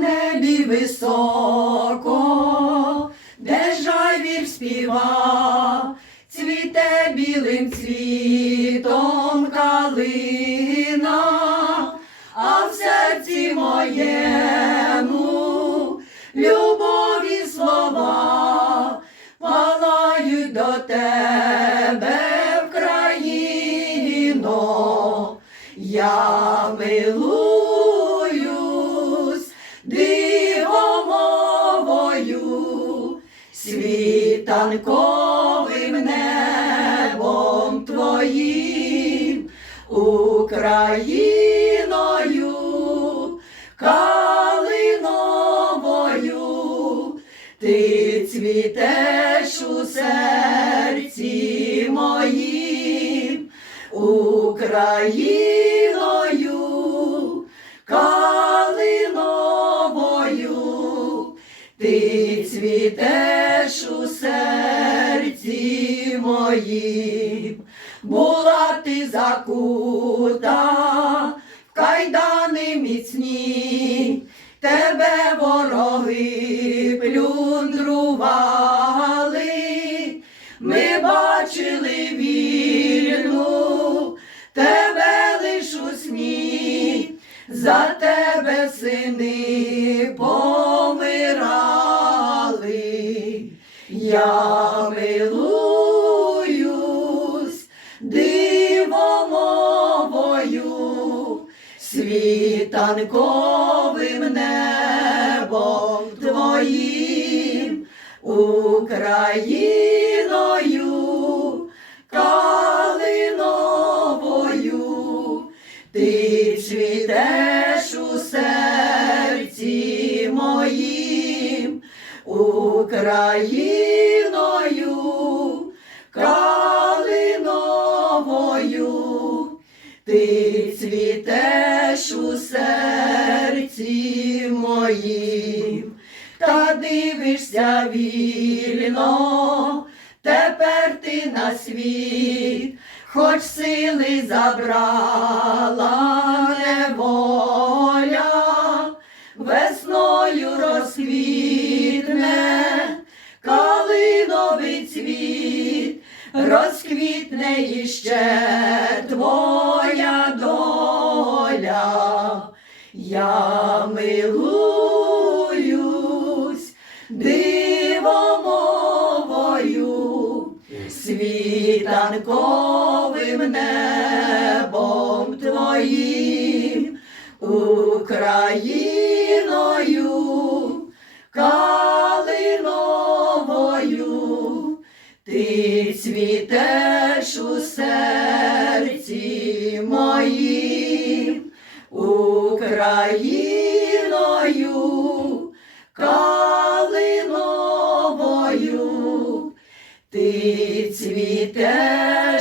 небі високо, де жайвір співа, цвіте білим цвітом калина, а в серці моєму любові слова палають до тебе в країно. Я милуюсь світанковим небом твоїм, Україною, калиновою, ти цвітеш у серці моїм. Україною, ти цвітеш моїм, була ти закута кайдани міцні, тебе вороги плюндрували. Ми бачили вільну, тебе лиш у сні, за тебе сини помирали. Я милуюсь дивомовою, світанковим небом твоїм. Україною, калиновою, ти цвітеш у серці моїм, Україною, калиновою, ти цвітеш у серці моїм та дивишся вільно, тепер ти на світ, хоч сили забрала неволя, весною розквітне розквітне іще твоя доля. Я милуюсь дивомовою, світанковим небом твоїм, Україною, ти цвітеш у серці моїм. Україною, калиновою, ти цвіте